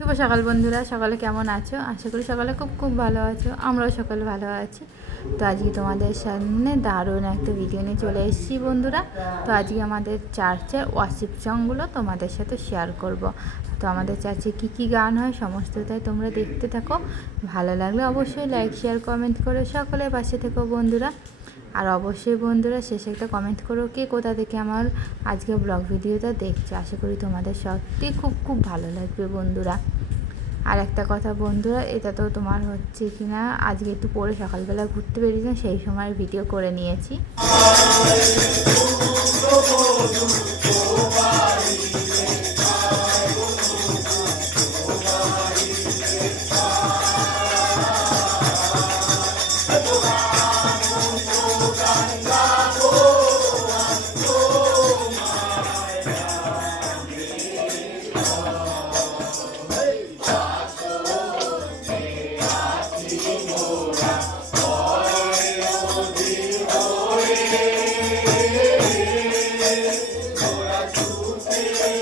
শুভ সকাল বন্ধুরা, সকালে কেমন আছো? আশা করি সকালে খুব খুব ভালো আছো, আমরাও সকালে ভালো আছি। তো আজকে তোমাদের সামনে দারুণ একটা ভিডিও নিয়ে চলে এসেছি বন্ধুরা। তো আজকে আমাদের চার্চের ওয়াসিপ সংগুলো তোমাদের সাথে শেয়ার করব। তো আমাদের চার্চে কী কী গান হয় সমস্তটাই তোমরা দেখতে থাকো। ভালো লাগলে অবশ্যই লাইক শেয়ার কমেন্ট করে সকলে পাশে থেকো বন্ধুরা। আর অবশ্যই বন্ধুরা শেষে একটা কমেন্ট করো কে কোথা থেকে আমার আজকে ব্লগ ভিডিওটা দেখছ। আশা করি তোমাদের সত্যি খুব খুব ভালো লাগবে বন্ধুরা। আর একটা কথা বন্ধুরা, এটা তো তোমার হচ্ছে কি না আজকে একটু পরে সকালবেলা ঘুরতে বেরিয়েছিলাম, সেই সময় ভিডিও করে নিয়েছি। coração teu.